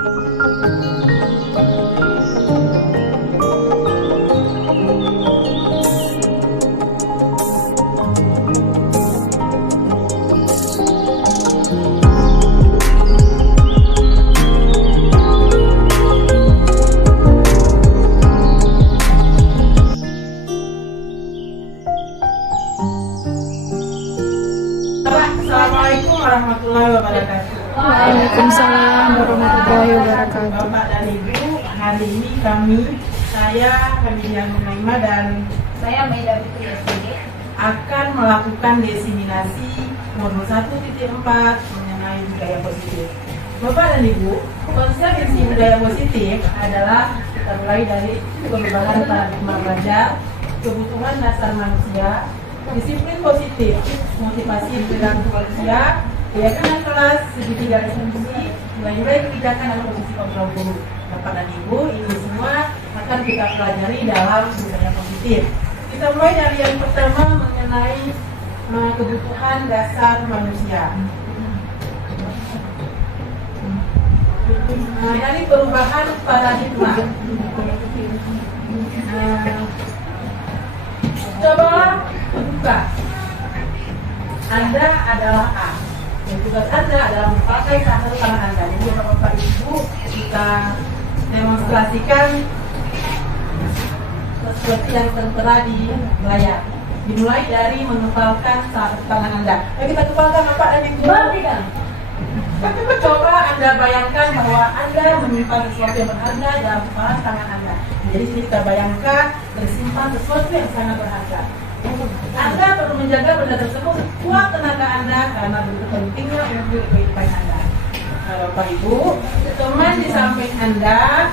Assalamualaikum warahmatullahi wabarakatuh. Waalaikumsalam warahmatullahi wabarakatuh. Bapak dan Ibu, hari ini saya Hamidiah Munaimah dan Saya Maida Putri SPD akan melakukan diseminasi modul 1.4 mengenai budaya positif. Bapak dan Ibu, konsep isi budaya positif adalah kita mulai dari perubahan paradigma belajar, kebutuhan dasar manusia, disiplin positif, motivasi perilaku manusia, keyakinan kelas, segitiga fungsi, nilai-nilai kebijakan dan posisi kontrol guru. Bapak dan Ibu, ini semua akan kita pelajari dalam budaya positif. Kita mulai dari yang pertama mengenai kebutuhan dasar manusia. Dari perubahan paradigma. Cobalah buka. Anda adalah A. Dan tugas Anda adalah memakai satu tangan Anda. Jadi Bapak Ibu kita demonstrasikan seperti yang tertera di layar. Dimulai dari mengepalkan satu tangan Anda. Ayo kita kepalkan Bapak dan Ibu. Coba Anda bayangkan bahwa Anda menyimpan sesuatu yang berharga dalam kepalan tangan Anda. Jadi sini kita bayangkan tersimpan sesuatu yang sangat berharga. Anda perlu menjaga benda tersebut sekuat tenaga Anda karena begitu pentingnya untuk kehidupan Anda. Nah, Bapak Ibu, teman di samping Anda,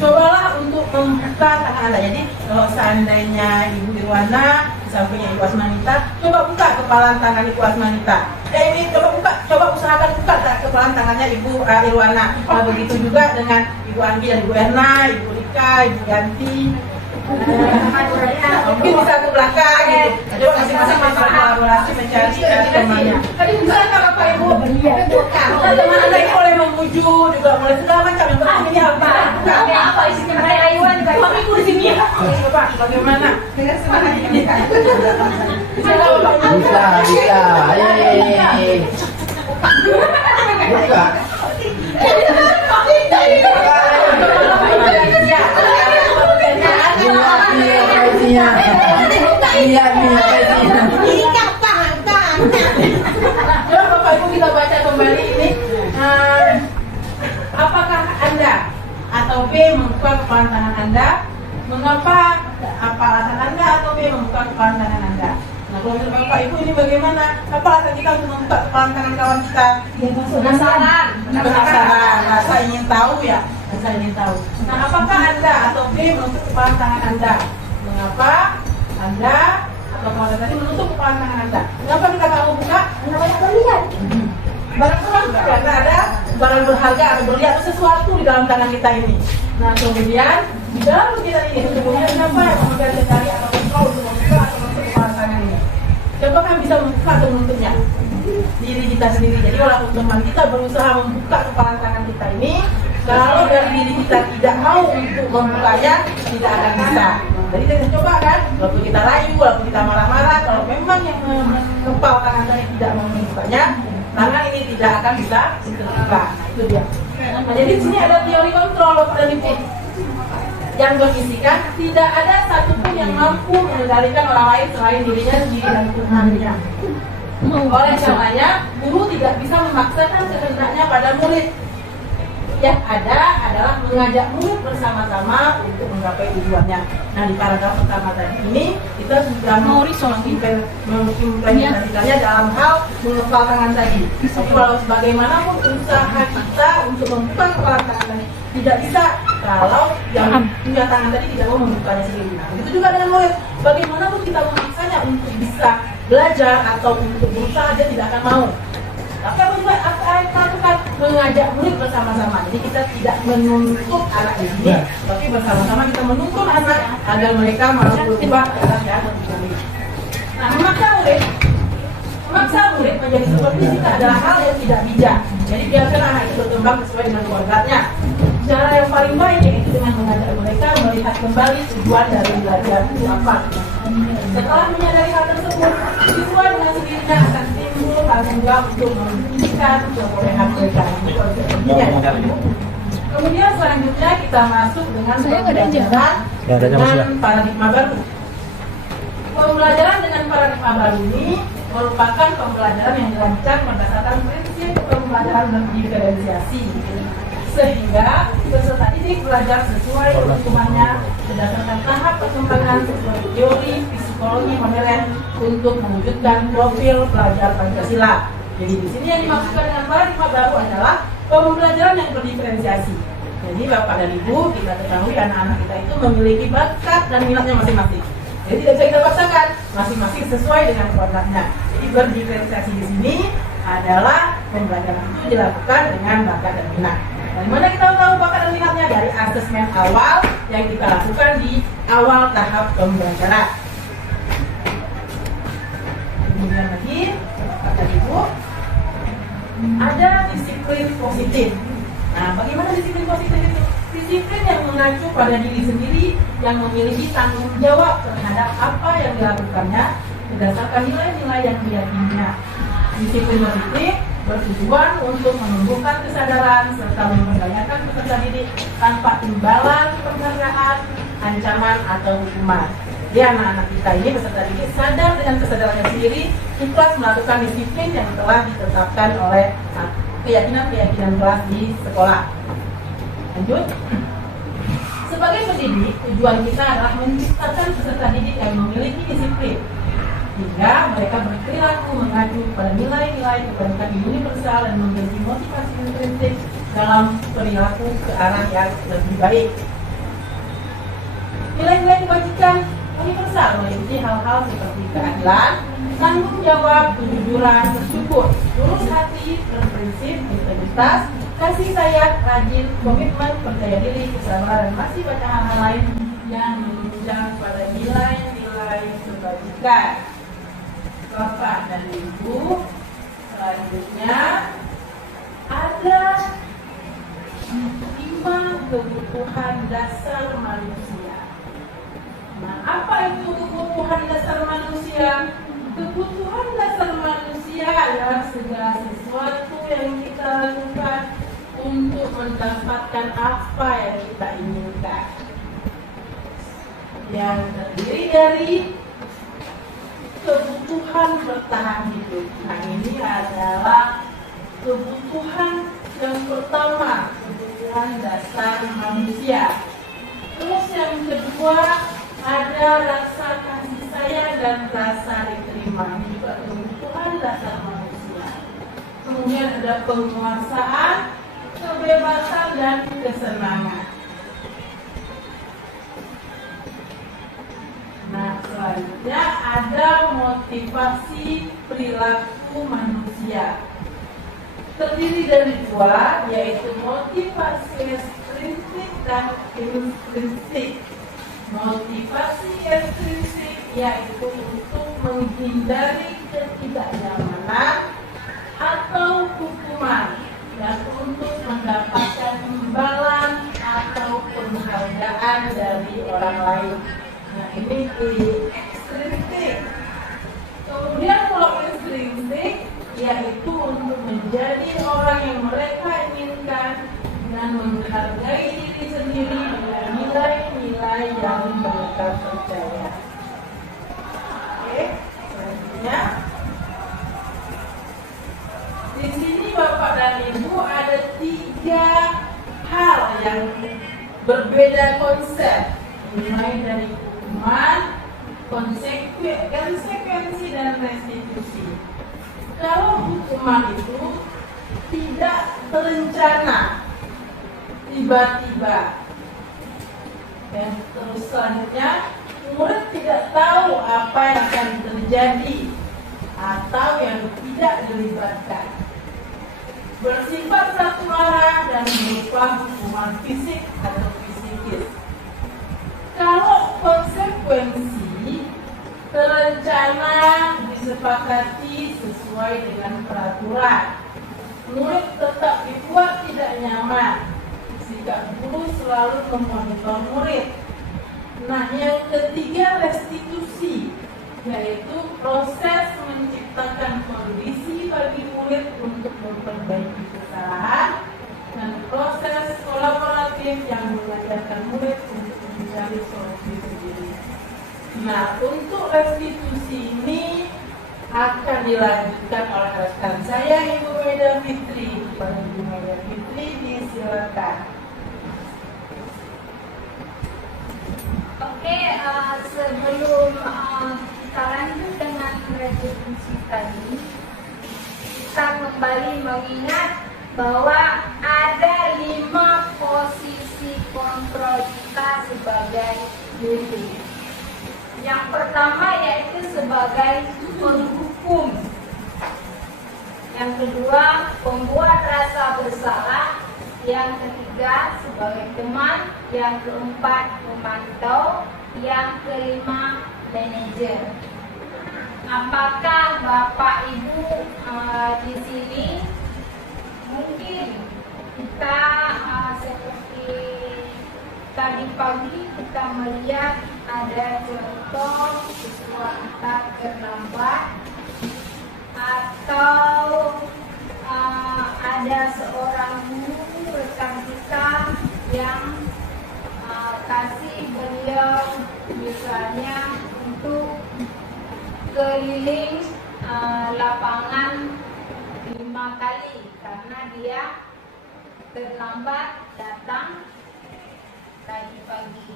cobalah untuk membuka tangan Anda. Jadi kalau seandainya Ibu Irwana di sampingnya Ibu Asmanita, coba buka kepalan tangan Ibu Asmanita. Ini coba usahakan buka kepalan tangannya Ibu Irwana. Nah, begitu juga dengan Ibu Anggi dan Ibu Erna, Ibu Rika, Ibu Yanti. Mungkin bisa ke belakang gitu. Jadi masing-masing kolaborasi mencari temannya. Tadi misalnya kalau Bapak Ibu, teman Anda ini boleh memuju juga boleh segala macam. Yang penting ini apa isinya? Kayak ayuan, Bapak Ibu di sini ya. Bapak, bagaimana? Dengan semangat ini. Bisa. Ayo. Buka. Coba Bapak Ibu kita baca kembali ini. Apakah Anda atau B membuka kepalan tangan Anda? Mengapa? Apa alasan Anda atau B membuka kepalan tangan Anda? Nah, kalau menurut Bapak Ibu ini bagaimana? Apa alasan kita untuk membuka kepalan tangan kawan kita? Penasaran, rasa ingin tahu ya. Rasa ingin tahu. Nah, apakah Anda atau B menutup kepalan tangan Anda? Mengapa Anda atau kawan tadi menutup kepalan tangan Anda? Kenapa kita nggak mau buka? Karena banyak berlian. Barang berharga, karena ada barang berharga atau berlian atau sesuatu di dalam tangan kita ini. Nah, kemudian di dalam kita ini, kemudian siapa yang memegang jari atau kontrol untuk membuka atau menutup kepalan tangan ini? Siapa kan bisa membuka atau menutupnya? Diri kita sendiri. Jadi walaupun teman kita berusaha membuka kepalan tangan kita ini, kalau dari diri kita tidak mau untuk membukanya, tidak akan bisa. Jadi kita coba kan, walaupun kita rayu, walaupun kita marah-marah, kalau memang yang kepal tangan tadi tidak mau membukanya, tangan ini tidak akan bisa terbuka. Nah, itu dia. Nah, jadi di sini ada teori kontrol Bapak dan Ibu yang berisikan tidak ada satupun yang mampu mengendalikan orang lain selain dirinya sendiri dan Tuhannya. Oleh karenanya, guru tidak bisa memaksakan kehendaknya pada murid. Yang ada adalah mengajak murid bersama-sama untuk menggapai tujuannya. Nah, di paragraf pertama tadi ini kita sudah mengimplementasikannya dalam hal mengepal tangan tadi. Tapi walau sebagaimanapun usaha kita untuk membuka kepala tangan tadi tidak bisa kalau yang punya tangan tadi tidak mau membukanya sendiri. Nah, begitu juga dengan murid. Bagaimanapun kita memaksanya untuk bisa belajar atau untuk berusaha, dia tidak akan mau. Tapi apa juga lakukan mengajak murid bersama-sama. Jadi kita tidak menuntut anak ini, tapi bersama-sama kita menuntut anak agar mereka mau berubah ke arah yang lebih baik. Nah, memaksa murid menjadi seperti kita adalah hal yang tidak bijak. Jadi biarkan anak berkembang sesuai dengan kodratnya. Cara yang paling baik yaitu dengan mengajak mereka melihat kembali tujuan dari belajar itu apa. Setelah menyadari hal tersebut, siswa dengan sendirinya akan timbul tanggung jawab untuk membuktikan kebolehan mereka. Kemudian selanjutnya kita masuk dengan pembelajaran dengan paradigma baru. Pembelajaran dengan paradigma baru ini merupakan pembelajaran yang dirancang berdasarkan prinsip pembelajaran berdiferensiasi, sehingga peserta didik belajar sesuai kebutuhannya berdasarkan tahap perkembangan sesuai teori psikologi modern untuk mewujudkan profil pelajar Pancasila. Jadi di sini yang dimaksudkan dengan paradigma baru adalah pembelajaran yang berdiferensiasi. Jadi Bapak dan Ibu, kita ketahui anak-anak kita itu memiliki bakat dan minatnya masing-masing. Jadi tidak bisa kita paksakan, masing-masing sesuai dengan kodratnya. Jadi berdiferensiasi di sini adalah pembelajaran itu dilakukan dengan bakat dan minat. Dari mana kita tahu bakat dan minatnya? Dari asesmen awal yang kita lakukan di awal tahap pembelajaran. Kemudian lagi, Bapak dan Ibu, ada disiplin positif. Nah, bagaimana disiplin positif itu? Disiplin yang mengacu pada diri sendiri yang memiliki tanggung jawab terhadap apa yang dilakukannya berdasarkan nilai-nilai yang diyakininya. Disiplin positif bertujuan untuk menumbuhkan kesadaran serta memperdayakan peserta didik tanpa imbalan penghargaan, ancaman atau hukuman. Jadi anak-anak kita ini peserta didik sadar dengan kesadarannya sendiri, ikhlas melakukan disiplin yang telah ditetapkan oleh keyakinan-keyakinan kelas di sekolah. Lanjut. Sebagai pendidik, tujuan kita adalah menciptakan peserta didik yang memiliki disiplin, hingga mereka berperilaku mengacu pada nilai-nilai kebaikan universal dan memiliki motivasi intrinsik dalam perilaku ke arah yang lebih baik. Nilai-nilai kebajikan universal meliputi hal-hal seperti keadilan, tanggung jawab, kejujuran, bersyukur, lurus hati, berprinsip, integritas, kasih sayang, rajin, komitmen, percaya diri, kesabaran, dan masih banyak hal-hal lain yang menunjang pada nilai-nilai kebajikan. Bapak dan Ibu, selanjutnya ada 5 kebutuhan dasar manusia. Nah, apa itu kebutuhan dasar manusia? Kebutuhan dasar manusia adalah segala sesuatu yang kita lakukan untuk mendapatkan apa yang kita inginkan, yang terdiri dari kebutuhan bertahan hidup. Nah, ini adalah kebutuhan yang pertama, kebutuhan dasar manusia. Terus yang kedua ada rasa kasih sayang dan rasa diterima. Ini juga kebutuhan dasar manusia. Kemudian ada penguasaan, kebebasan dan kesenangan. Nah, selanjutnya ada motivasi perilaku manusia. Terdiri dari 2, yaitu motivasi ekstrinsik dan intrinsik. Motivasi ekstrinsik yaitu untuk menghindari ketidaknyamanan atau hukuman dan untuk mendapatkan imbalan atau penghargaan dari orang lain. Nah, ini ekstrinsik. Kemudian kalau intrinsik yaitu untuk menjadi orang yang mereka inginkan dan menghargai diri sendiri dengan nilai-nilai yang mereka percaya. Oke, selanjutnya di sini Bapak dan Ibu ada 3 hal yang berbeda konsep, mulai dari hukuman, konsekuensi dan restitusi. Kalau hukuman itu tidak terencana, tiba-tiba, dan terus selanjutnya murid tidak tahu apa yang akan terjadi atau yang tidak dilibatkan, bersifat satu arah dan berupa hukuman fisik atau psikis. Kalau konsekuensi terencana, disepakati sesuai dengan peraturan, murid tetap dibuat tidak nyaman jika guru selalu memonitor murid. Nah, yang ketiga restitusi, yaitu proses menciptakan kondisi bagi murid untuk memperbaiki kesalahan dan proses kolaboratif yang mengajarkan murid untuk mencari solusi sendiri. Nah, untuk restitusi ini akan dilanjutkan oleh rekan saya Ibu Maida Fitri. Ibu Maida Fitri, disilakan. Oke, sebelum kita lanjut dengan restitusi tadi, kita kembali mengingat bahwa ada 5 posisi kontrol kita sebagai guru. Yang pertama yaitu sebagai penghukum. Yang kedua, pembuat rasa bersalah. Yang ketiga, sebagai teman. Yang keempat, memantau. Yang kelima, manajer. Apakah Bapak Ibu di sini mungkin kita seperti tadi pagi kita melihat ada contoh siswa kita terlambat atau ada seorang guru rekan kita yang kasih beliau misalnya untuk keliling lapangan 5 kali karena dia terlambat datang tadi pagi.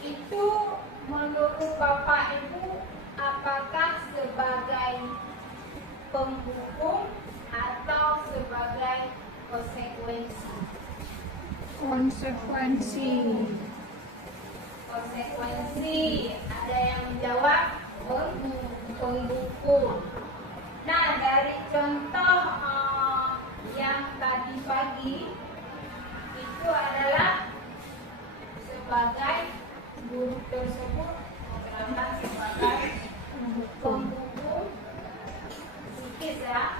Itu menurut Bapak Ibu apakah sebagai penghukum atau sebagai konsekuensi? Konsekuensi. Ada yang menjawab penghukum. Nah, dari contoh yang tadi pagi itu adalah sebagai guru tersebut terlambat sebagai penghukum psikis ya.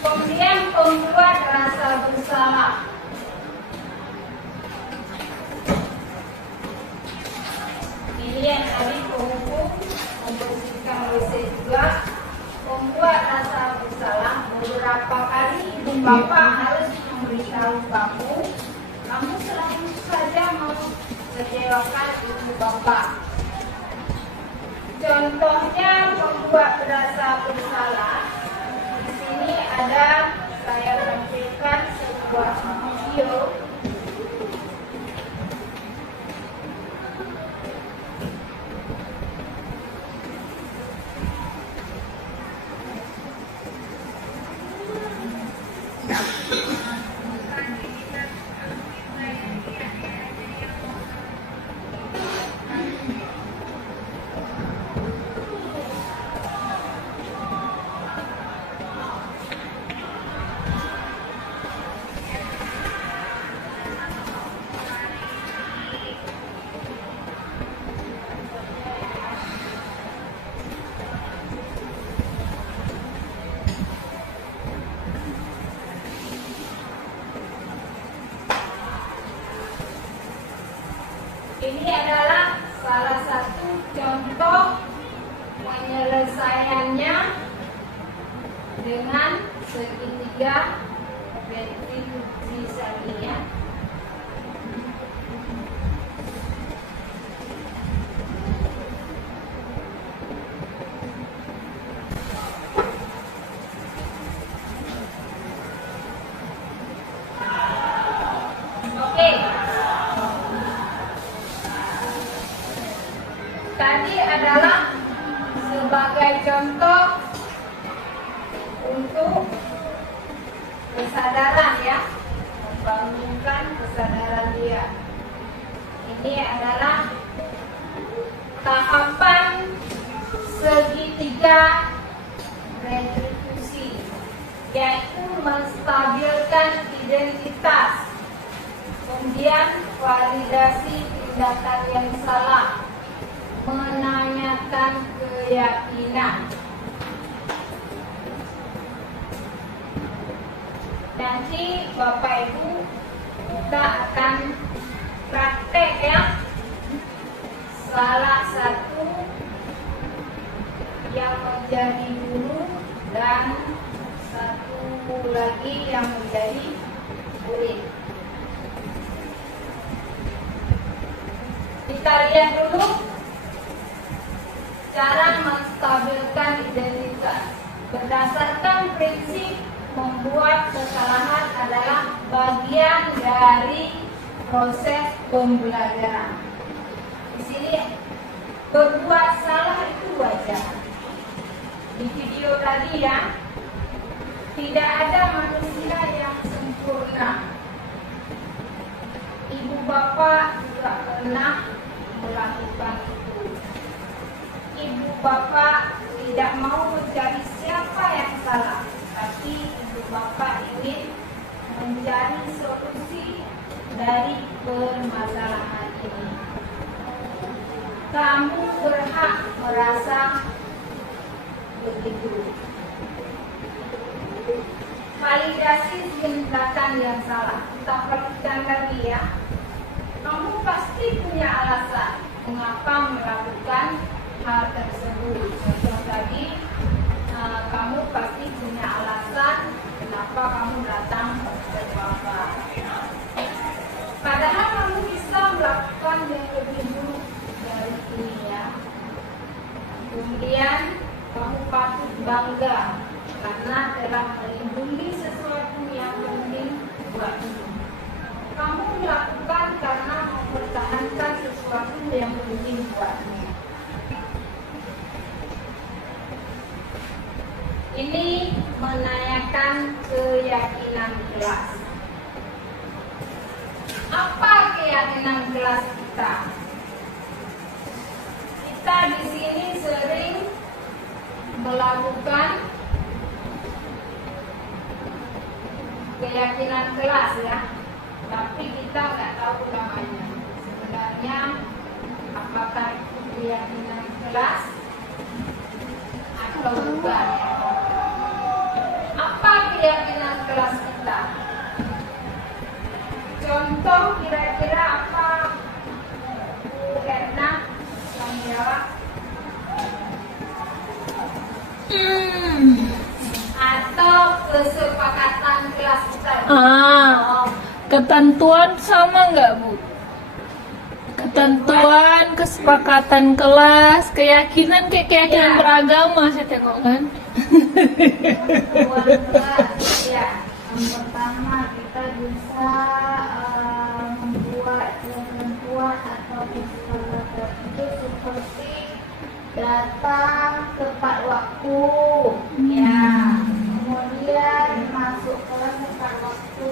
Kemudian pembuat rasa bersalah. Ini yang tadi penghukum membersihkan WC juga. Membuat rasa bersalah, beberapa kali ibu bapak harus memberitahu kamu selalu saja mengecewakan ibu bapak. Contohnya membuat rasa bersalah. Di sini ada saya tampilkan sebuah video. Ini adalah salah satu contoh penyelesaiannya dengan segitiga restitusi ya. Oke. Tadi adalah sebagai contoh untuk kesadaran ya, membangunkan kesadaran dia. Ini adalah tahapan segitiga restitusi, yaitu menstabilkan identitas, kemudian validasi tindakan yang salah, menanyakan keyakinan. Nanti Bapak Ibu kita akan praktek ya. Salah satu yang menjadi guru dan satu lagi yang menjadi murid. Kita lihat dulu cara menstabilkan identitas. Berdasarkan prinsip membuat kesalahan adalah bagian dari proses pembelajaran. Di sini berbuat salah itu wajar. Di video tadi ya, tidak ada manusia yang sempurna. Ibu bapak juga pernah melakukan itu. Ibu bapak tidak mau mencari siapa yang salah, tapi ibu bapak ingin mencari solusi dari permasalahan ini. Kamu berhak merasa begitu. Validasi tindakan yang salah. Kita perhatikan lagi ya. Kamu pasti punya alasan mengapa melakukan hal tersebut. Contoh tadi, kamu pasti punya alasan kenapa kamu datang ke Bapak. Padahal kamu bisa melakukan yang lebih buruk dari ini ya. Kemudian kamu patut bangga karena telah melindungi sesuatu yang penting buatmu. Kamu melakukan karena mempertahankan sesuatu yang penting buatmu. Ini menanyakan keyakinan kelas. Apa keyakinan kelas kita? Kita di sini sering melakukan keyakinan kelas ya, tapi kita nggak tahu namanya. Sebenarnya apakah itu keyakinan kelas atau bukan? Apa keyakinan kelas kita? Contoh kira-kira apa? Bu Erna yang jawab. Atau kesepakatan kelas kita. Ketentuan sama nggak, Bu? Ketentuan, kesepakatan kelas, keyakinan kayak keyakinan beragama saya tengok kan. Ketentuan kelas, ya. Yang pertama kita bisa membuat ketentuan atau kesepakatan itu seperti datang tepat waktu, ya. Kemudian masuk kelas tepat waktu.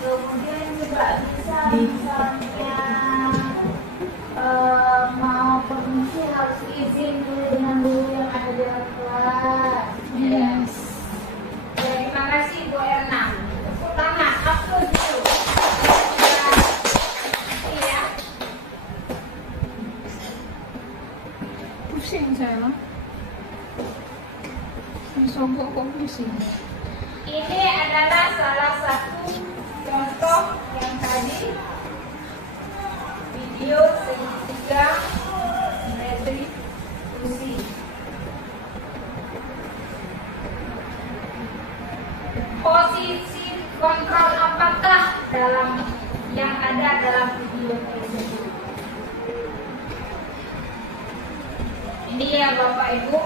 Kemudian juga bisa misalnya mau permisi harus izin dulu dengan guru yang ada di dalam kelas. Yes. Terima kasih Bu Erna. Tepuk tangan, aplaus dulu. Iya. Pusing saya. Sogok kok pusing. Ini adalah salah satu contoh yang tadi video segitiga retribusi. Posisi kontrol apakah dalam yang ada dalam video tersebut? Ini ya Bapak Ibu,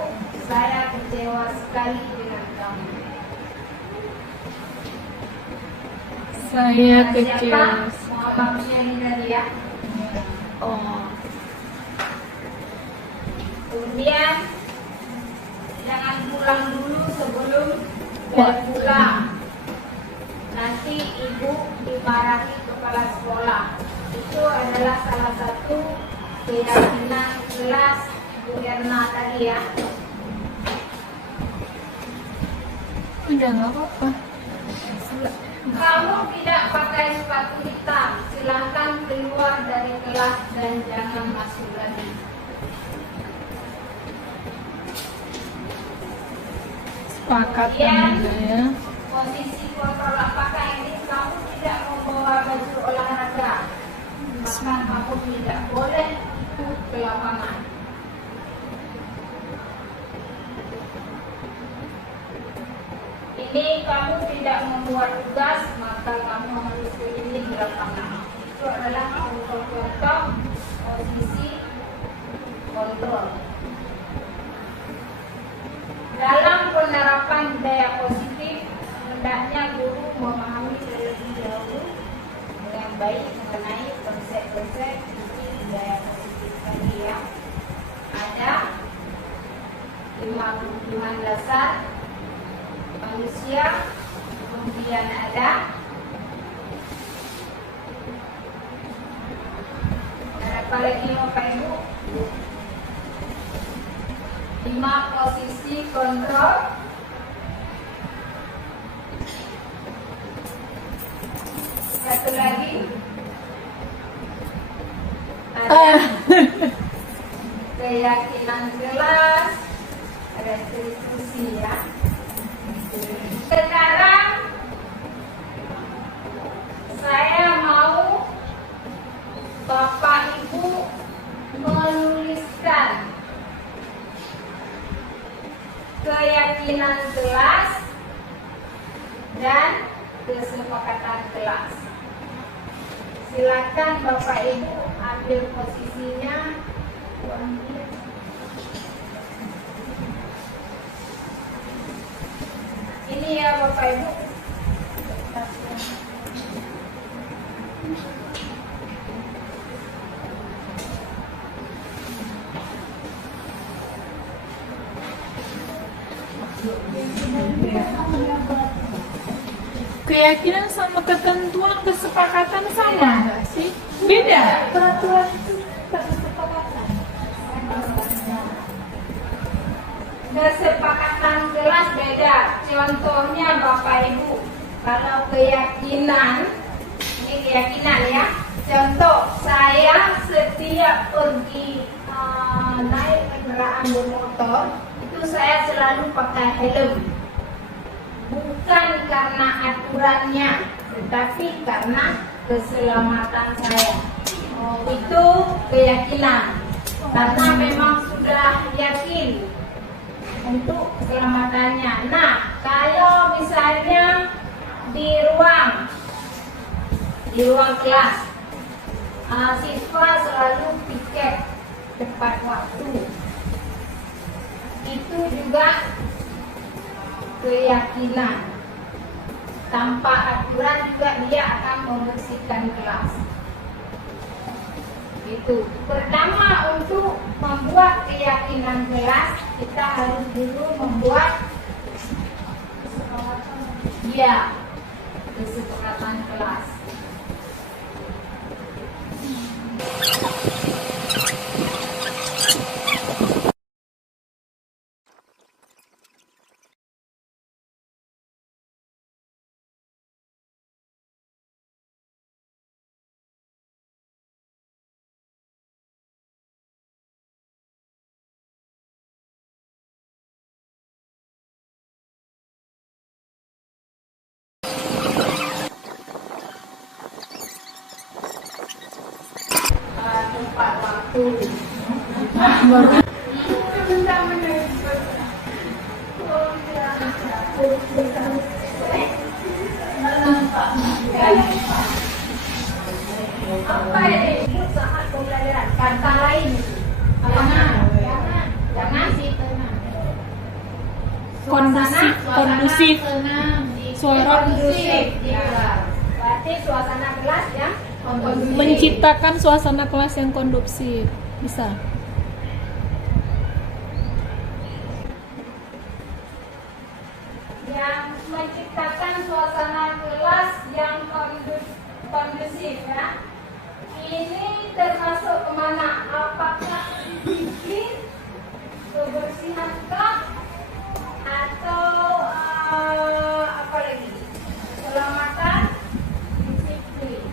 saya kecewa sekali dengan kamu. Saya Siapa? kecewa. Muhammad Syahrini tadi ya. Oh. Kemudian jangan pulang dulu sebelum pulang. Nanti ibu dimarahi kepala sekolah. Itu adalah salah satu keyakinan kelas Bu Erna tadi ya. Udah nggak apa-apa. Kamu tidak pakai sepatu hitam, silahkan keluar dari kelas dan jangan masuk lagi. Sepakat Kemudian, kan ya. Posisi kontrol apakah ini kamu tidak membawa baju olahraga, maka kamu tidak boleh ikut ke lapangan. Ini kamu tidak membuat tugas, maka kamu harus keliling di lapangan. Itu adalah contoh-contoh posisi kontrol. Dalam penerapan budaya positif, hendaknya guru memahami terlebih dahulu dengan baik mengenai konsep-konsep budaya positif tadi ya. Ada 5 kebutuhan dasar manusia, kemudian ada apa lagi Bapak Ibu? 5 posisi kontrol. Satu lagi ada keyakinan kelas, restitusi ya. Sekarang saya mau Bapak Ibu menuliskan keyakinan kelas dan kesepakatan kelas. Silakan Bapak Ibu ambil posisinya. Ini ya Bapak Ibu. Keyakinan sama ketentuan kesepakatan sama nggak sih? Beda. Peraturan itu kesepakatan. Kesepakatan kelas beda. Contohnya Bapak Ibu, kalau keyakinan, ini keyakinan ya. Contoh, saya setiap pergi naik kendaraan bermotor, itu saya selalu pakai helm. Bukan karena aturannya, tetapi karena keselamatan saya. Itu keyakinan. Karena memang sudah yakin untuk keselamatannya. Nah, kalau misalnya di ruang kelas, siswa selalu piket tepat waktu. Itu juga keyakinan. Tanpa aturan juga dia akan membersihkan kelas. Itu. Pertama, untuk membuat keyakinan kelas, kita harus dulu membuat kesepakatan kelas. Tepat waktu. Apa ini? Sangat pembelajaran. Kata lain. Jangan sih tenang. Kondusif. Suara Kondusif. Ya. Berarti suasana kelas ya. Kondusif. menciptakan suasana kelas yang kondusif. Bisa. Yang menciptakan suasana kelas yang kondusif ya. Ini termasuk kemana? Apakah disiplin, kebersihan kah, atau apa lagi? Keselamatan, disiplin.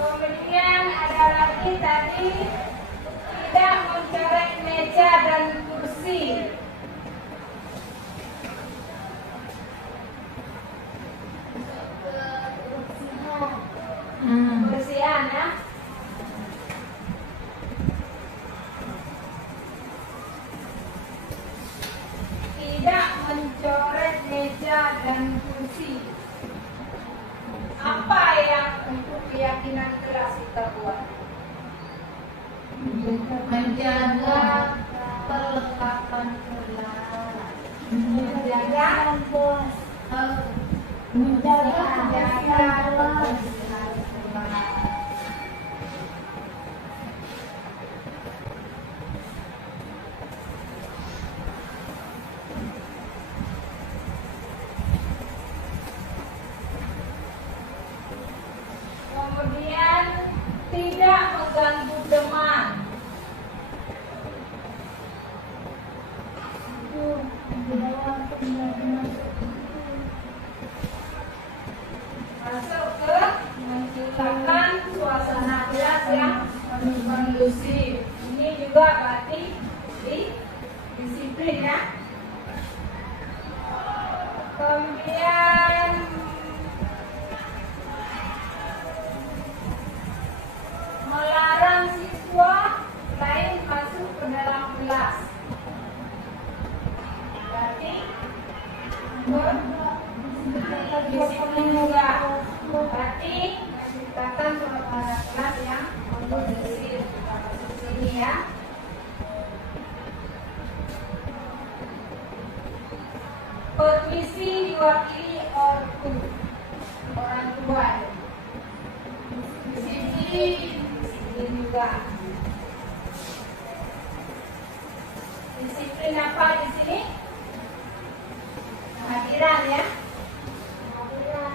Kemudian tidak mencoreng meja dan kursi. Kebersihan ya. Tidak mencoret meja dan kursi. Apa yang untuk keyakinan kelas kita buat? Menjaga perlengkapan kelas. Menjaga kebersihan kelas. Kemudian tidak mengganggu teman. Masuk ke menciptakan suasana kelas yang kondusif. Ini juga berarti disiplin ya. Kemudian melarang siswa lain masuk ke dalam kelas. Berarti disiplin juga. Berarti menciptakan suasana kelas yang kondusif. Ini ya. Permisi diwakili orang tua. Disiplin juga. Disiplin apa di sini? Kehadiran ya. Kehadiran.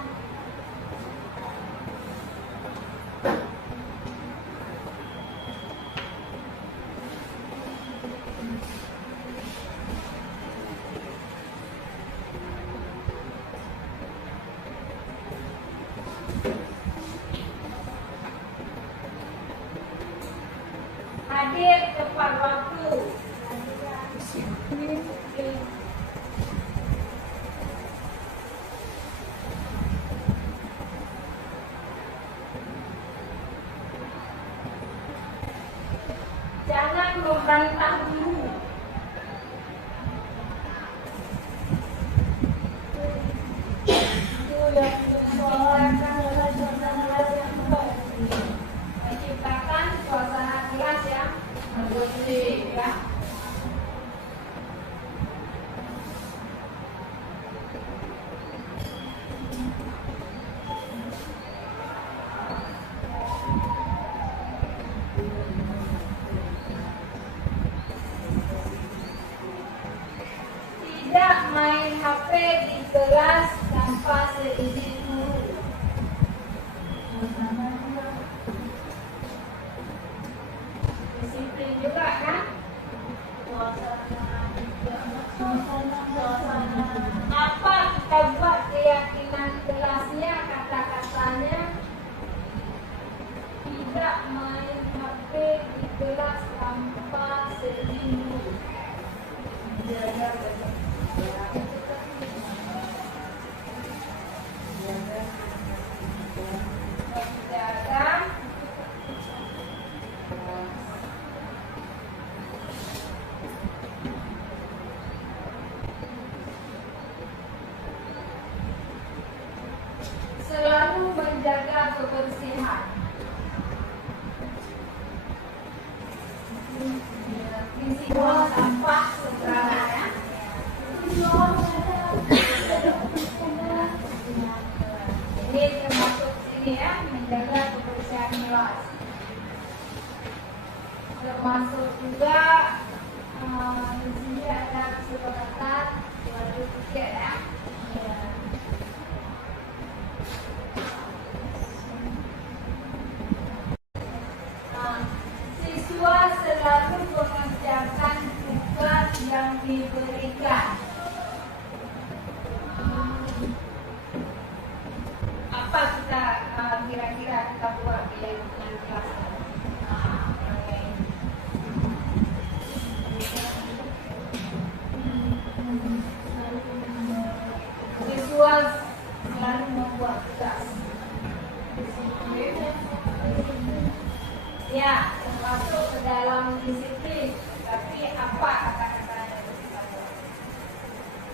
Hadir tepat waktu. Jangan membantah guru. Menciptakan suasana kelas yang kondusif ya. Tidak main HP di kelas tanpa seizin guru. Disiplin juga kan? Apa kita buat keyakinan kelasnya, kata-katanya? Tidak main HP di kelas tanpa seizin guru. Menjaga selalu menjaga kebersihan. Isi buang sampah sembarangan ya. Ini termasuk sini ya, menjaga kebersihan kelas. Termasuk juga di sini ada kesepakatan jual tiket ya. Siswa selalu mengerjakan tugas yang diberikan. Apa kita kira-kira kita buat di kelas? Ya, termasuk ke dalam disiplin. Tapi apa kata-katanya?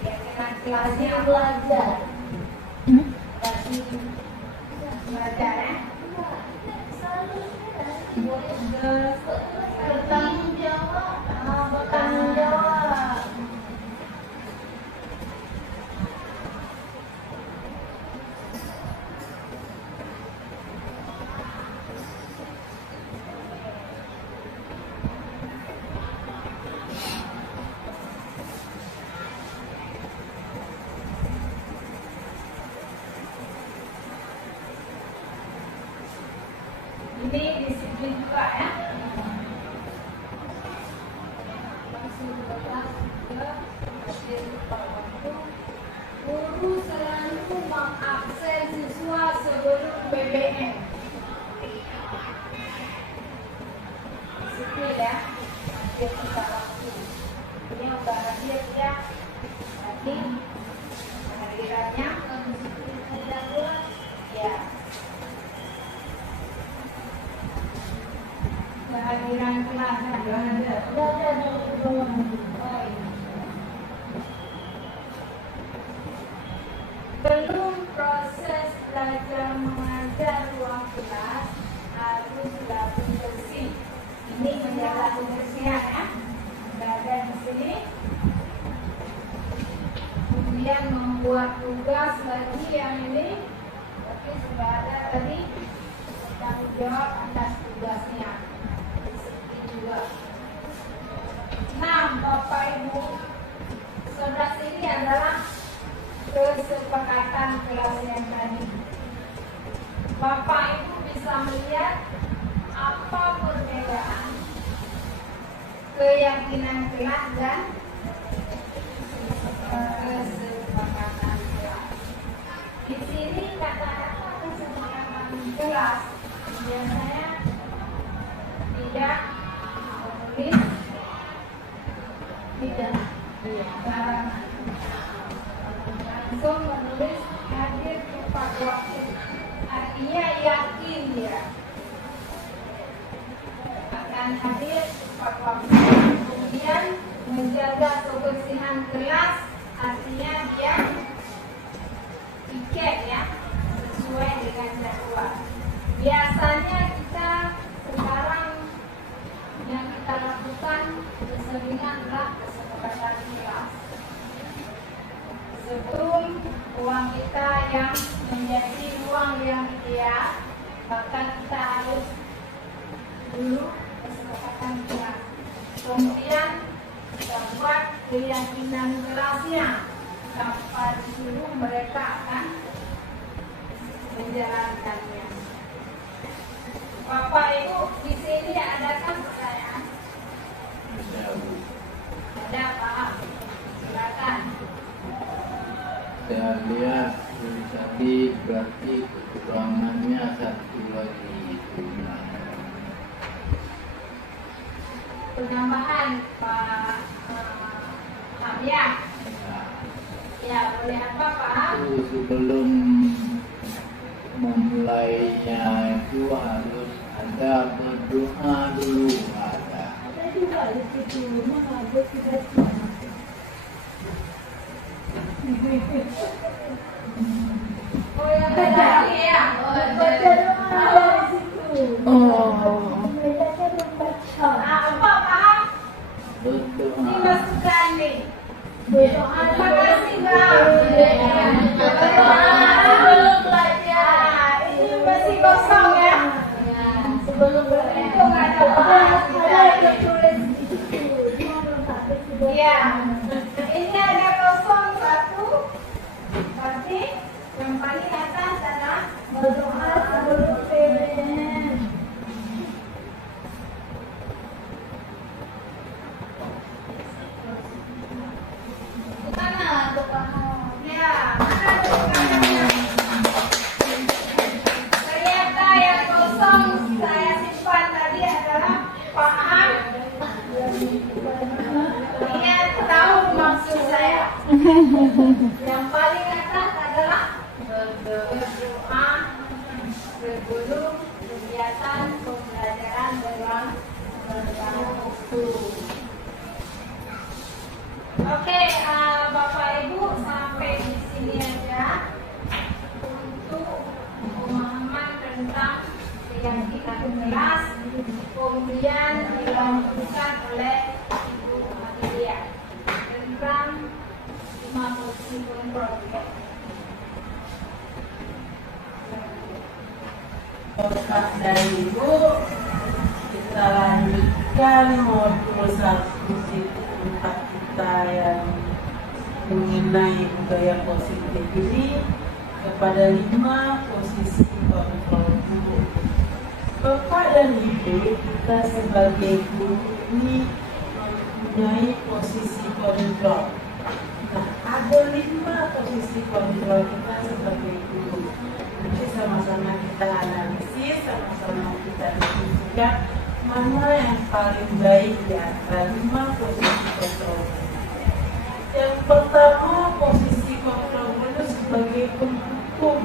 Ya, dengan kelasnya belajar. Tapi belajar ya. Bertanggung jawab. Bertanggung jawab. Ini disiplin juga ya. Guru selalu mengabsen siswa sebelum PBM. Disiplin ya. Dia kita waktu. Ini udah hadir ya. Tadi kehadirannya ya. Kehadiran kelasnya belum proses belajar mengajar ruang kelas harus dilakukan bersih. Ini menjaga kebersihan ya. Ada di sini. Kemudian membuat tugas lagi yang ini, tapi sudah ada tadi tanggung jawab atas tugasnya. Nah, Bapak Ibu, saudara ini adalah kesepakatan kelas yang tadi. Bapak Ibu bisa melihat apa perbedaan keyakinan kelas dan kesepakatan kelas. Di sini kata-kata kesepakatan kelas biasanya tidak menulis, tidak langsung menulis hadir tepat waktu. Artinya yakin dia akan hadir tepat waktu. Kemudian menjaga kebersihan kelas, artinya dia tiket ya sesuai dengan jadwal. Biasanya kita sekarang yang kita lakukan keseringanlah kesepakatan kelas. Sebelum uang kita yang menjadi uang yang ideal, maka kita harus dulu kesepakatan kelas. Kemudian kita buat keyakinan kelasnya, tanpa disuruh mereka akan menjalankannya. Bapak Ibu, di sini adakah pertanyaan? Ada Pak? Silakan. Saya lihat tadi berarti kekurangannya satu lagi. Penambahan Pak Hamya. Ya, boleh apa Pak? Itu sebelum memulainya itu harus ada berdoa dulu ada. Ada juga di situ, mengajar kita. Oh yang tadi ya, baca doa dari situ. Bacanya membaca. Apa Pak? Berdoa. Dimasukkan nih. Berdoa. Terima kasih Bang. Sebelum belajar. Ini masih kosong ya. Sebelum belajar itu nggak ada apa-apa. Ada tulis di situ. Iya. Ini ada kosong satu. Berarti yang paling atas adalah berdoa sebelum PBM. Mana tuh kamu? Ya, mana tuh kamu? Ternyata yang kosong saya simpan tadi adalah paham. Ingat tahu maksud saya. Yang paling atas adalah berdoa sebelum kegiatan pembelajaran Oke, Bapak Ibu sampai di sini aja untuk pemahaman tentang keyakinan kelas, kemudian dilanjutkan oleh Ibu Maria tentang 5 posisi kontrol. Bapak dan Ibu, kita lanjutkan modul 1 tempat kita yang mengenai budaya positif ini kepada 5 posisi kontrol guru. Bapak dan Ibu, kita sebagai guru ini mempunyai posisi kontrol. Nah, ada 5 posisi kontrol kita sebagai guru. Nanti sama-sama kita analisis, sama-sama kita diskusikan mana yang paling baik di antara 5 posisi kontrol. Yang pertama, posisi kontrol itu sebagai penghukum.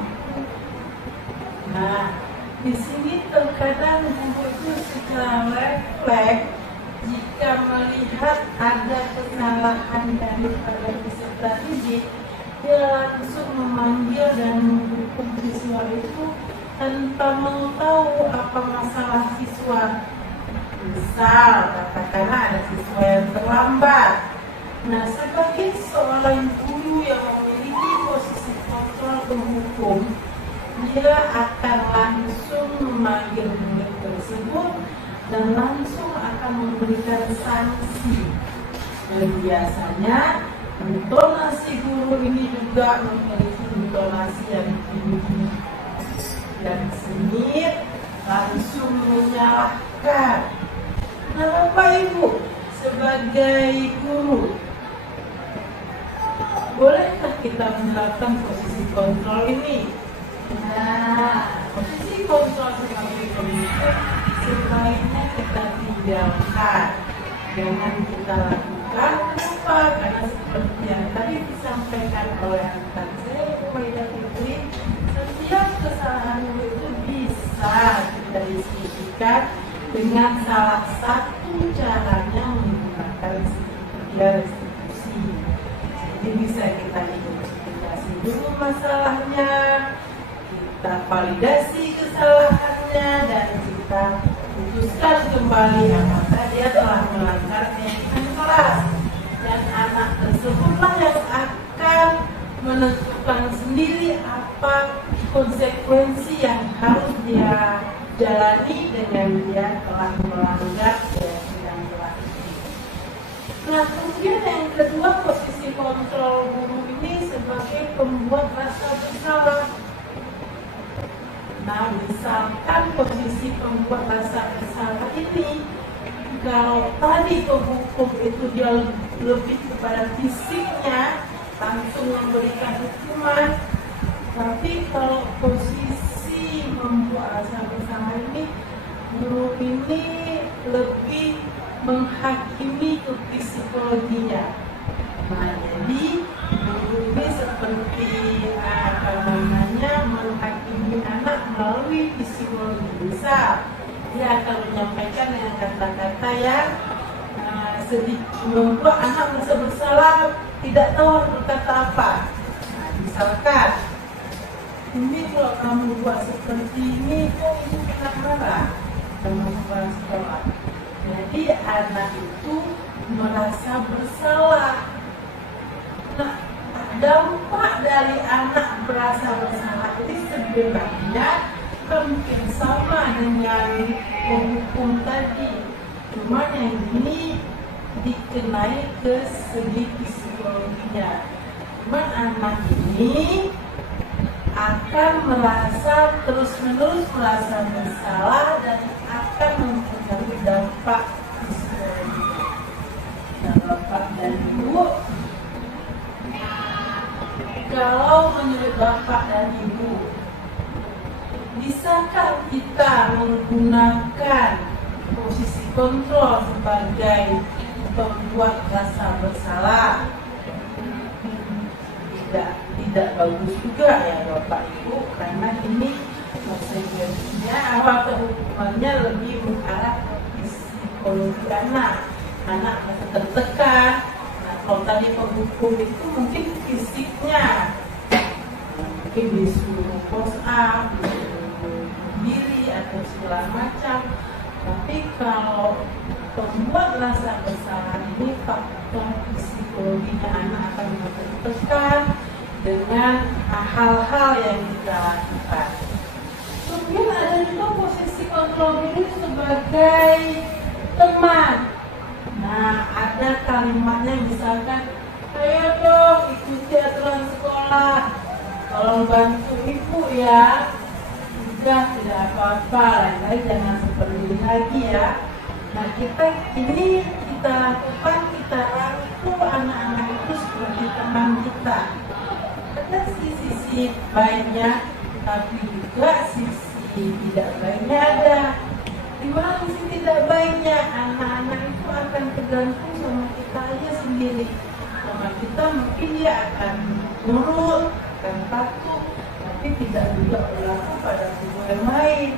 Nah, di sini terkadang guru itu secara refleks jika melihat ada kesalahan daripada peserta didik, dia langsung memanggil dan menghukum siswa itu tanpa mengetahui apa masalah siswa. Misal, katakanlah ada siswa yang terlambat. Nah, sebagai seorang guru yang memiliki posisi kontrol penghukum, dia akan langsung memanggil murid tersebut dan langsung akan memberikan sanksi. Dan biasanya intonasi guru ini juga memiliki intonasi yang tinggi dan sengit, langsung menyalahkan. Nah, Bapak Ibu, sebagai guru, bolehkah kita menerapkan posisi kontrol ini? Nah, posisi kontrol sebagai guru sebaiknya kita tinggalkan, jangan kita lakukan. Kenapa? Karena seperti yang tadi disampaikan oleh rekan saya, Waidah Fitri, setiap kesalahan itu bisa kita diskusikan dengan salah satu caranya menggunakan restitusi. Jadi bisa kita identifikasi dulu masalahnya, kita validasi kesalahannya, dan kita putuskan kembali apakah dia telah melanggar keyakinan kelas. Dan anak tersebutlah yang akan menentukan sendiri apa konsekuensi yang harus dia jalani dengan dia telah melanggar keyakinan kelas. Nah, kemudian yang kedua, posisi kontrol guru ini sebagai pembuat rasa bersalah. Nah, misalkan posisi pembuat rasa bersalah ini, kalau tadi penghukum itu dia lebih kepada fisiknya, langsung memberikan hukuman. Tapi kalau posisi membuat rasa bersalah ini, guru ini lebih menghakimi ke psikologinya. Nah, jadi guru ini seperti menghakimi anak melalui psikologi. Misal, dia akan menyampaikan dengan kata-kata yang sedikit membuat anak merasa bersalah, tidak tahu harus berkata apa. Nah, misalkan, ini kalau kamu buat seperti ini, kok ibu kena marah sama kepala sekolah. Jadi anak itu merasa bersalah. Nah, dampak dari anak merasa bersalah ini sebenarnya hampir sama dengan penghukum tadi. Cuma yang ini dikenai ke segi psikologinya. Cuma anak ini akan merasa terus-menerus merasa bersalah dan akan mempengaruhi dampak psikologi. Nah, Bapak dan Ibu, kalau menurut Bapak dan Ibu, bisakah kita menggunakan posisi kontrol sebagai pembuat rasa bersalah? Tidak bagus juga ya Bapak Ibu, karena ini konsekuensinya atau hukumannya lebih mengarah ke psikologi anak. anak merasa tertekan. Nah, kalau tadi penghukum itu mungkin fisiknya, mungkin disuruh push up, disuruh diri atau segala macam. Tapi kalau pembuat rasa bersalah ini faktor psikologinya anak akan tertekan dengan hal-hal yang kita lakukan. Kemudian ada juga posisi kontrol diri sebagai teman. Nah, ada kalimatnya misalkan, ayo dong ikuti aturan sekolah, tolong bantu ibu ya. Udah, tidak apa-apa, lain-lain jangan seperti ini lagi ya. Nah, kita lakukan, kita rangkul anak-anak itu seperti teman kita. Ada sisi baiknya, tapi juga sisi tidak baiknya ada. Di mana sisi tidak baiknya, anak-anak itu akan tergantung sama kita aja sendiri. Sama kita mungkin dia akan nurut, akan patuh, tapi tidak juga berlaku pada tubuh yang lain.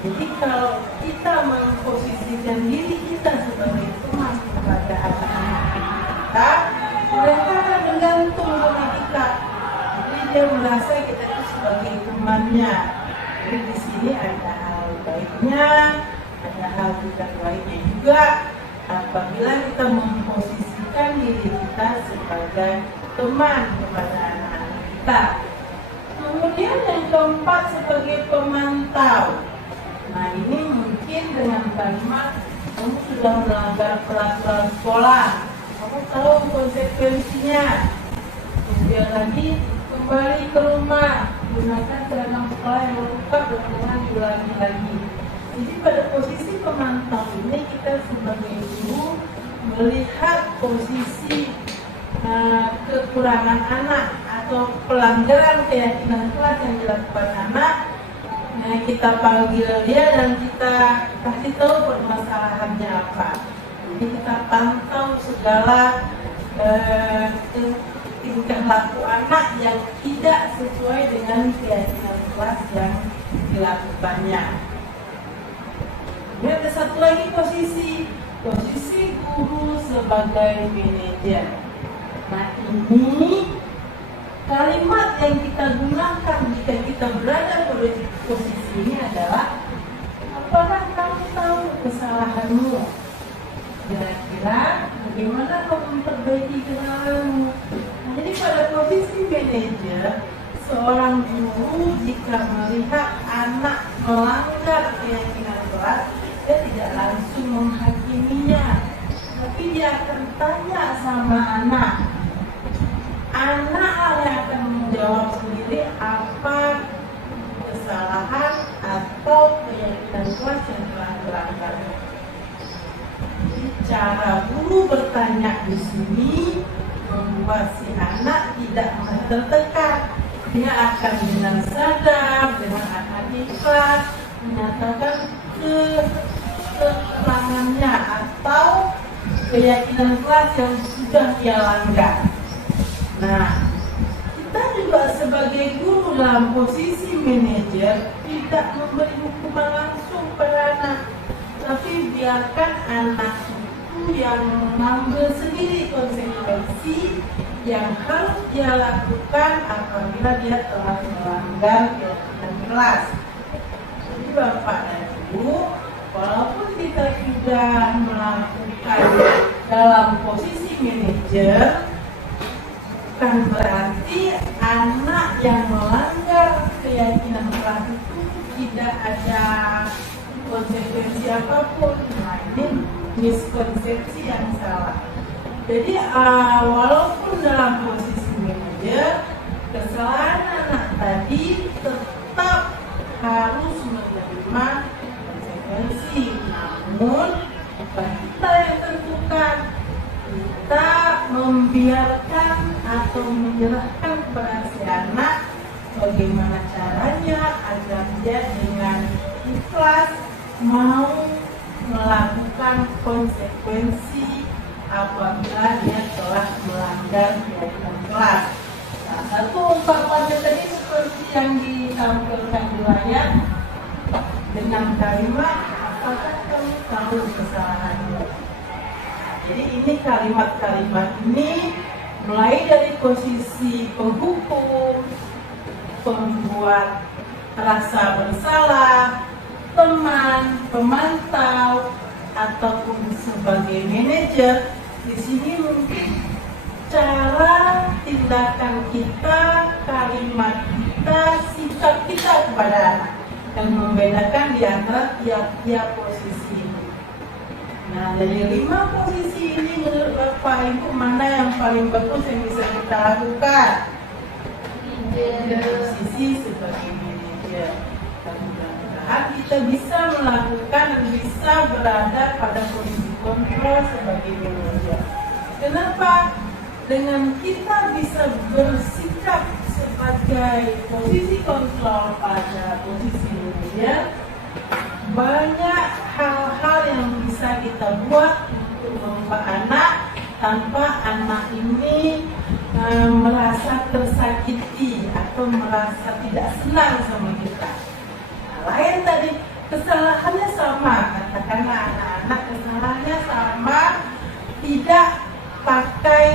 Jadi kalau kita memposisikan diri kita sebagai teman kepada anak-anak kita, mereka akan bergantung sama kita. Jadi dia merasa kita itu sebagai temannya. Jadi di sini ada hal baiknya, ada hal tidak baiknya juga. Apabila kita memposisikan diri kita sebagai teman kepada anak-anak kita. Kemudian yang keempat sebagai pemantau. Nah, ini mungkin dengan kalimat kamu sudah melanggar peraturan sekolah, kamu tahu konsekuensinya. Kemudian lagi kembali ke rumah, gunakan seragam sekolah yang lengkap dan jangan diulangi lagi. Jadi pada posisi pemantau ini kita sebagai guru melihat posisi kekurangan anak atau pelanggaran keyakinan kelas yang dilakukan anak. Nah, kita panggil dia dan kita kasih tahu permasalahannya apa. Jadi kita pantau segala tingkah laku anak yang tidak sesuai dengan keyakinan kelas yang dilakukannya. Ini ada satu lagi posisi guru sebagai manajer. Nah, ini kalimat yang kita gunakan jika kita berada pada posisi ini adalah, apakah kamu tahu kesalahanmu? Kira-kira bagaimana kamu memperbaiki kesalahanmu? Nah, jadi pada posisi manajer, seorang guru jika melihat anak melanggar keyakinan kelas, dia tidak langsung menghakiminya, tapi dia akan tanya sama anak. Anak yang akan menjawab sendiri apa kesalahan atau keyakinan kelas yang telah dilanggar. Cara guru bertanya di sini membuat si anak tidak merasa tertekan. Dia akan dengan sadar, dengan akan ikhlas menyatakan kekurangannya atau keyakinan kelas yang sudah dia langgar. Nah, kita juga sebagai guru dalam posisi manajer tidak memberi hukuman langsung pada anak, tapi biarkan anak itu yang mengambil sendiri konsekuensi yang harus dia lakukan apabila dia telah melanggar keyakinan kelas. Jadi Bapak dan Ibu, walaupun kita sudah melakukan dalam posisi manajer, bukan berarti anak yang melanggar keyakinan kelas itu tidak ada konsekuensi apapun. Nah, ini miskonsepsi yang salah. Jadi walaupun dalam posisi manajer, kesalahan anak tadi tetap harus menerima konsekuensi. Namun bukan kita yang tentukan. Kita membiarkan atau menyerahkan kepada si anak bagaimana caranya agar dia dengan ikhlas mau melakukan konsekuensi apabila dia telah melanggar keyakinan kelas. Nah, satu ungkapannya tadi seperti yang ditampilkan di layar dengan kalimat, apakah kamu tahu kesalahanmu? jadi ini kalimat-kalimat ini mulai dari posisi penghukum, pembuat rasa bersalah, teman, pemantau, ataupun sebagai manajer. Di sini mungkin cara tindakan kita, kalimat kita, sikap kita kepada anak yang membedakan di antara tiap-tiap posisi ini. Nah, dari 5 posisi ini menurut Bapak Ibu mana yang paling bagus yang bisa kita lakukan? Posisi sebagai manajer. Mudah-mudahan kita bisa melakukan dan bisa berada pada posisi kontrol sebagai manajer. Kenapa? Dengan kita bisa bersikap sebagai posisi kontrol pada posisi manajer, banyak hal-hal yang bisa kita buat untuk mengubah anak tanpa anak ini merasa tersakiti atau merasa tidak senang sama kita. Nah, lain tadi kesalahannya sama, katakanlah anak-anak kesalahannya sama, tidak pakai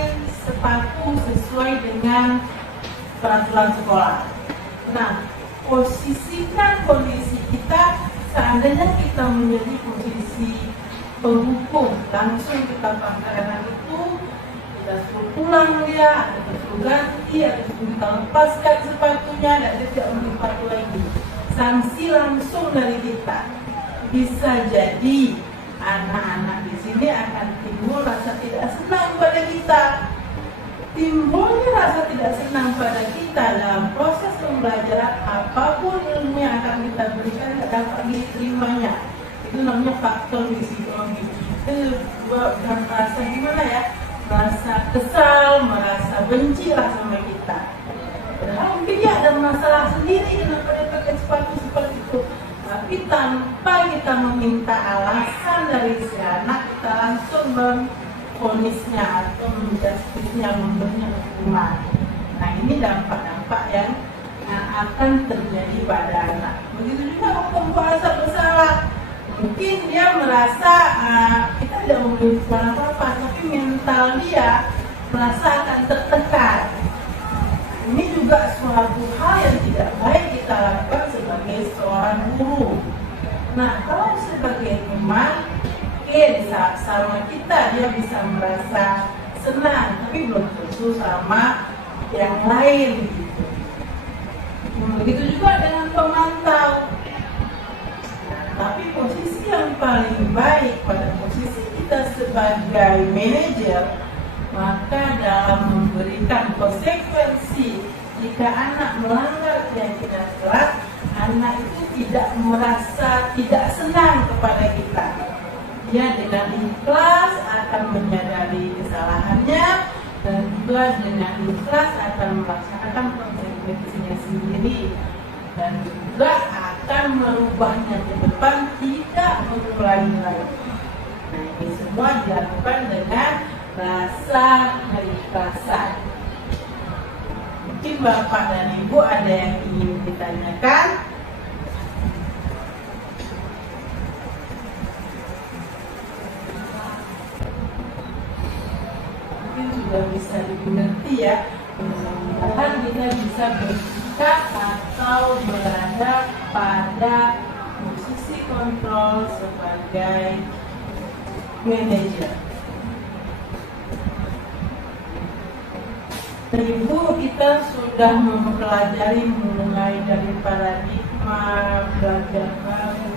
sepatu sesuai dengan peraturan sekolah. Nah, posisikan kondisi kita seandainya kita menjadi posisi penghukum, langsung kita panggil anak itu, kita suruh pulang dia, atau suruh ganti, atau kita lepaskan sepatunya, dan dia tidak membeli sepatu lagi. Sanksi langsung dari kita. Bisa jadi anak-anak di sini akan timbul rasa tidak senang pada kita. Timbulnya rasa tidak senang pada kita dalam proses pembelajaran, apapun ilmu yang akan kita berikan tidak dapat diterimanya. Itu namanya faktor psikologi. Itu merasa gimana ya? Merasa kesal, merasa benci lah sama kita. Padahal mungkin dia ada masalah sendiri kenapa dia pakai sepatu seperti itu. Tapi tanpa kita meminta alasan dari si anak, kita langsung memvonisnya atau menjustisnya, memberinya hukuman. Nah, ini dampak-dampak yang akan terjadi pada anak. Begitu juga waktu merasa bersalah. Mungkin dia merasa kita tidak memberi apa-apa, tapi mental dia merasa akan tertekan. Ini juga suatu hal yang tidak baik kita lakukan sebagai seorang guru. Nah, kalau sebagai teman, sama kita dia bisa merasa senang, tapi belum tentu sama yang lain gitu. Begitu juga dengan pemantau. Tapi posisi yang paling baik pada posisi kita sebagai manajer, maka dalam memberikan konsekuensi jika anak melanggar keyakinan kelas, anak itu tidak merasa tidak senang kepada kita. Dia dengan ikhlas akan menyadari kesalahannya dan juga dengan ikhlas akan melaksanakan konsekuensinya sendiri dan juga akan merubahnya ke depan, tidak mengulangi lagi. Nah, ini semua dilakukan dengan rasa keikhlasan. Mungkin Bapak dan Ibu ada yang ingin ditanyakan? Mungkin sudah bisa dimengerti ya. Mudah-mudahan kita bisa bersikap atau berada pada posisi kontrol sebagai manajer. Ibu, kita sudah mempelajari mulai dari paradigma, belajar baru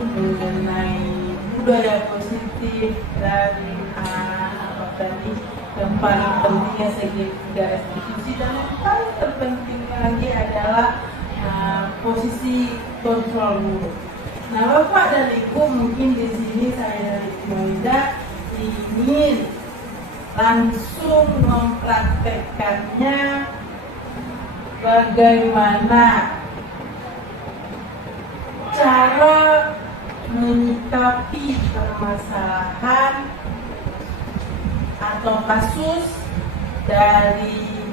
mengenai budaya positif dari apa tadi yang paling pentingnya segi budaya restitusi, dan yang paling terpenting lagi adalah posisi kontrol guru. Nah, Bapak dan Ibu mungkin di sini saya dari Ibu ingin langsung mempraktekkannya bagaimana cara menyikapi permasalahan atau kasus dari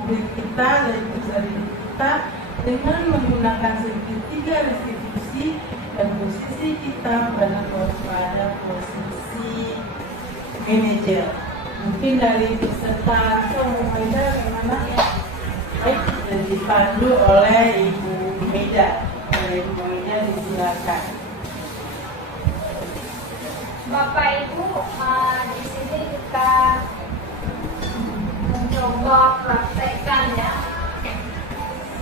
murid kita, dari kita dengan menggunakan segitiga restitusi dan posisi kita pada posisi kecil. Mungkin dari peserta Maida bagaimana? Baik, dan dipandu oleh Ibu Maida. Oleh Ibu Maida disilakan. Bapak Ibu, di sini kita mencoba praktekkan ya.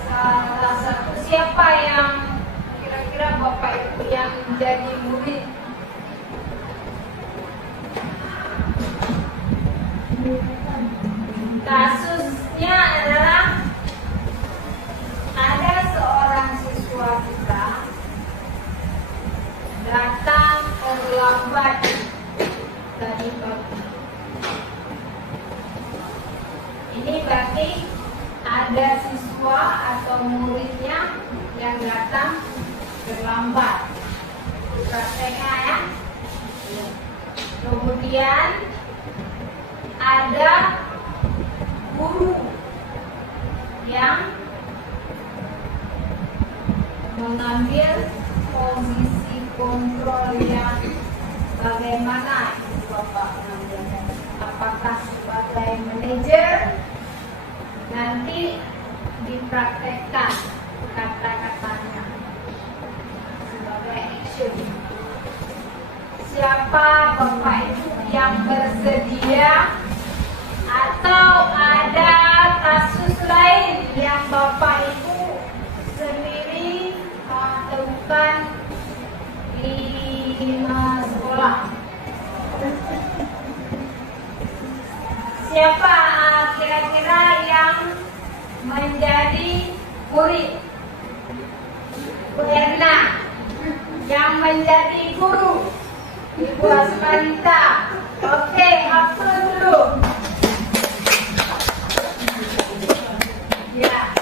Salah satu siapa yang kira-kira Bapak Ibu yang jadi murid? Kasusnya adalah ada seorang siswa kita datang terlambat tadi pagi. Ini berarti ada siswa atau muridnya yang datang terlambat. Prakteknya ya. Kemudian ada guru yang mengambil posisi kontrol yang bagaimana itu Bapak mengambilnya? Apakah sebagai manajer? Nanti dipraktekkan kata-katanya sebagai action. Siapa Bapak Ibu yang bersedia? Atau ada kasus lain yang Bapak Ibu sendiri temukan di sekolah? Siapa kira-kira yang menjadi murid? Bu Erna. Yang menjadi guru? Ibu Asmarita. Oke, aku dulu. Ya.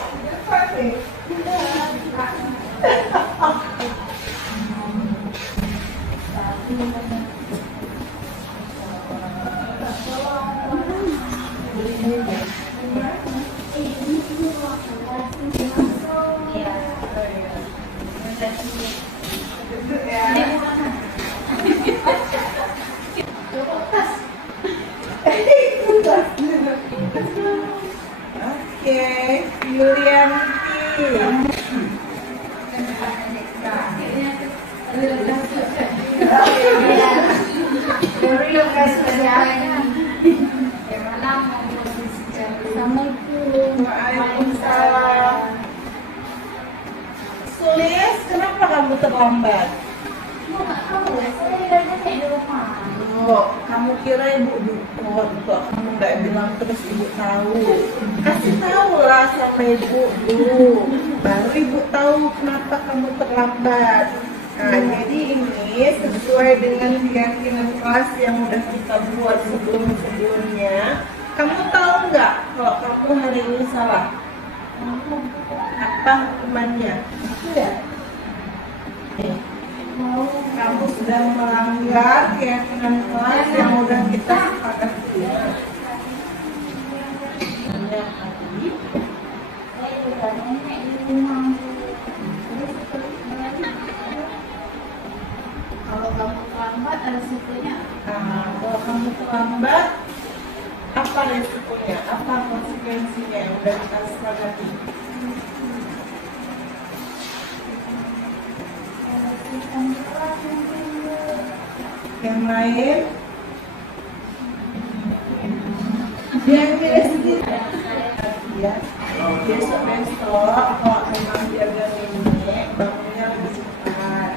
Oke, Yulianti. Waalaikumsalam. Sulis, kenapa kamu terlambat? Oh, kamu kira ibu dukun kok kamu nggak bilang terus ibu tahu. Kasih tahu lah sama ibu dulu, baru ibu tahu kenapa kamu terlambat. Nah, jadi ini sesuai dengan keyakinan kelas yang udah kita buat sebelumnya. Kamu tahu nggak kalau kamu hari ini salah? Apa hukumannya? Tidak. Kamu sudah melanggar keyakinan kelas yang udah kita sepakati. Kalau kamu terlambat, resikonya Kalau kamu terlambat, apa resikonya? Apa konsekuensinya yang udah kita sepakati? Yang lain? Yang pilih sendiri. Ya. Besok-besok kalau memang dia ini bangunnya lebih cepat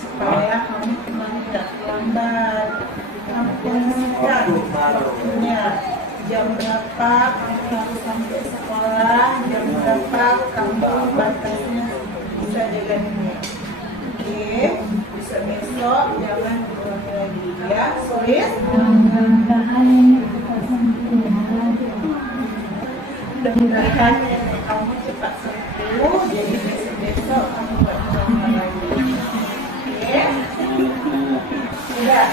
supaya kamu tidak terlambat. Kamu kondisikan waktunya jam berapa kamu harus sampai sekolah, jam berapa kamu batasnya bisa jaga ini. Oke, besok jangan diulangi lagi ya, Sulis. Mudah-mudahan kamu cepat sembuh, jadi besok kamu nggak terulang lagi. Oke, sudah.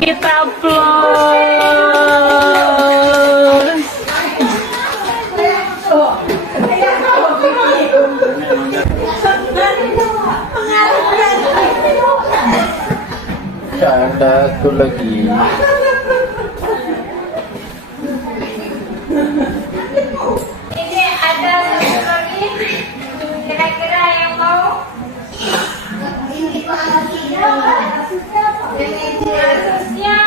Kita applause. Oh, satu lagi. Ini ada satu lagi. Kira-kira yang mau? Kasusnya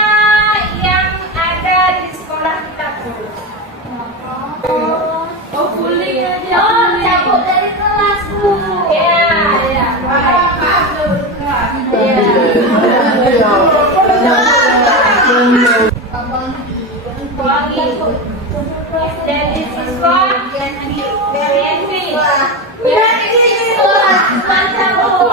yang ada di sekolah kita dulu. Oh, kuling aja. Oh, cabut dari kelas, Bu. Ya, ya. Wangi. Jadi siswa BNP. Mantap, Bu.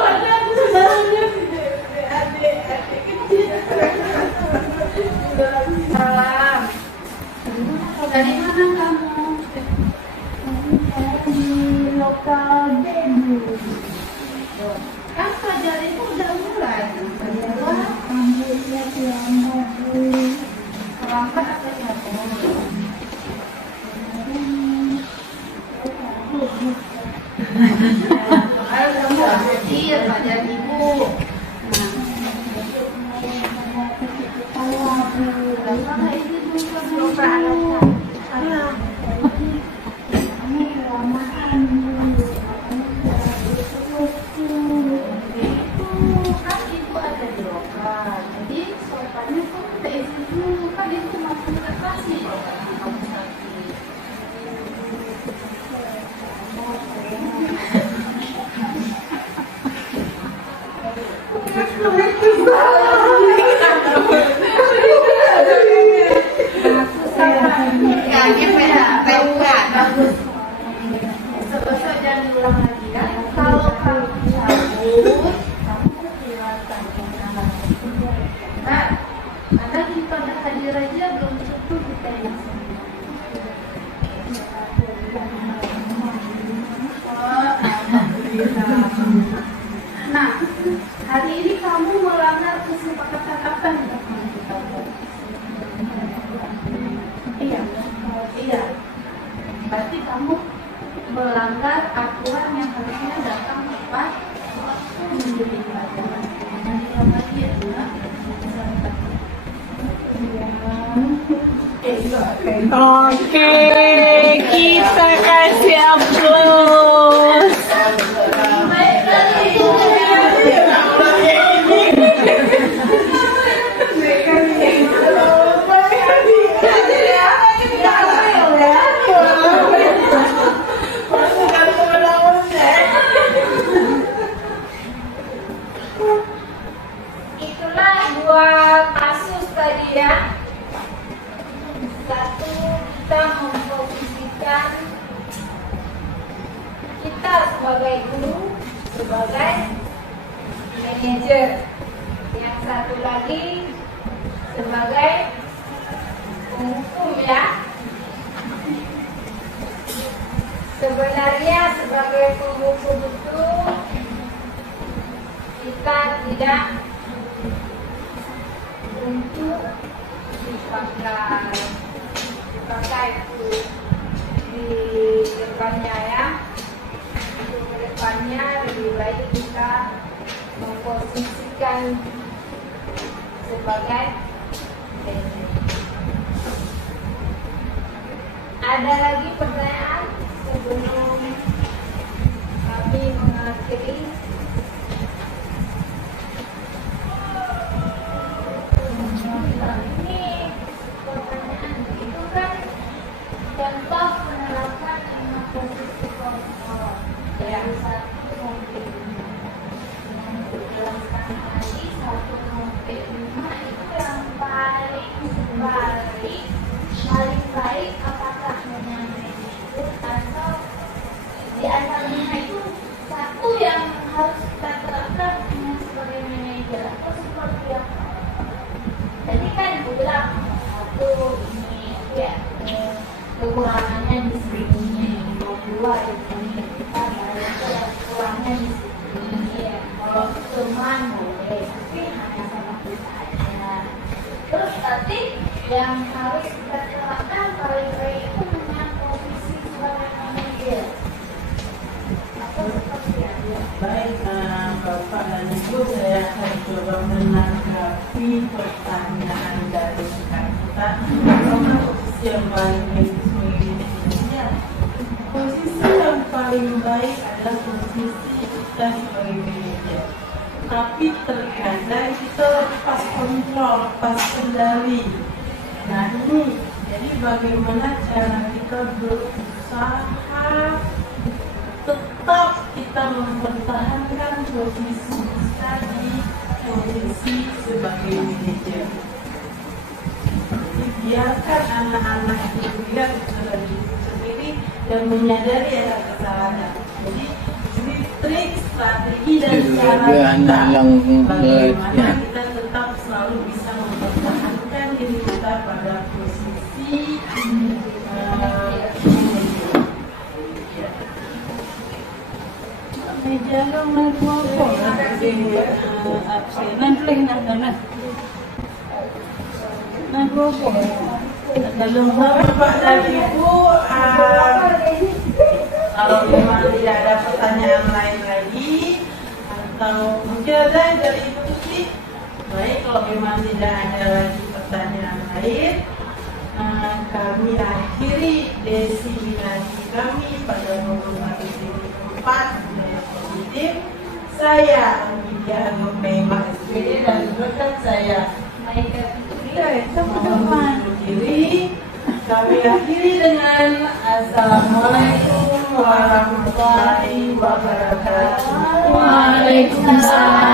Salam. Dari mana kamu? Di lokal dulu. Kan pelajaran itu udah mulai. Rambutnya yang bagus. Terlambat atau siapa? Ayo kamu iya pelajaran ibu. Kan ibu ada di lokal, jadi soalnya kamu tak izin dulu, kan itu masuk ke kelas nih. Kamu sakit. Sebesar jangan diulang lagi ya. Kalau kamu cabut, kamu hilangkan kenangan. Nah, Anda di pada hadir aja belum tentu kita yang sembuh. Oh, alhamdulillah. Nah, hari ini kamu melanggar kesepakatan apa yang pernah kita buat? Iya, iya. Berarti kamu melanggar aturan yang harusnya datang tepat waktu menjadi pelajaran. Nanti lagi ya, Duna. Oke, kita kasih aplaus. Itulah dua kasus tadi ya. Satu, kita memposisikan kita sebagai guru, sebagai manajer. Yang satu lagi sebagai penghukum ya. Sebenarnya sebagai penghukum itu kita tidak untuk dipakai di depannya ya. Untuk depannya lebih baik kita memposisikan sebagai manajer. Ada lagi pertanyaan sebelum kami mengakhiri? Ini pertanyaan itu kan contoh penerapan 5 posisi kontrol dari 1 sampai 5. Yang dijelaskan tadi 1 sampai 5 itu yang paling baik apakah manajer atau di antaranya itu satu yang harus kita terapkan sebagai manajer atau seperti apa? Tadi kan aku bilang satu ini ya kekurangannya di sini, kedua di sini, kita kurangnya di sini ya. Kalau teman boleh, tapi hanya sama kita aja. Terus tadi yang harus kita terapkan paling baik itu dengan posisi sebagai manajer. Atau seperti apa? Baik, Bapak dan Ibu, saya akan coba menenangkan menanggapi pertanyaan dari kita, apakah posisi yang paling baik sebagai manajernya? Posisi yang paling baik adalah posisi kita sebagai manajer. Tapi terkadang kita lepas kontrol, lepas kendali. Nah ini, jadi bagaimana cara kita berusaha tetap kita mempertahankan posisi kita di posisi sebagai manajer. Jadi biarkan anak-anak itu lihat sendiri dan menyadari ada kesalahan. Jadi trik, strategi dan cara kita bagaimana kita tetap selalu bisa mempertahankan diri kita pada posisi Jangan apa nanti nak Kalau Bapak dan Ibu, kalau memang tidak ada pertanyaan lain lagi, atau mungkin ada dari Ibu Tuti, baik. Kalau memang tidak ada lagi pertanyaan lain, kami akhiri destinasi kami pada nomor 4 budaya positif. Saya Widya Agopema SPD dan rekan saya kami akhiri dengan Assalamualaikum warahmatullahi wabarakatuh. Waalaikumsalam.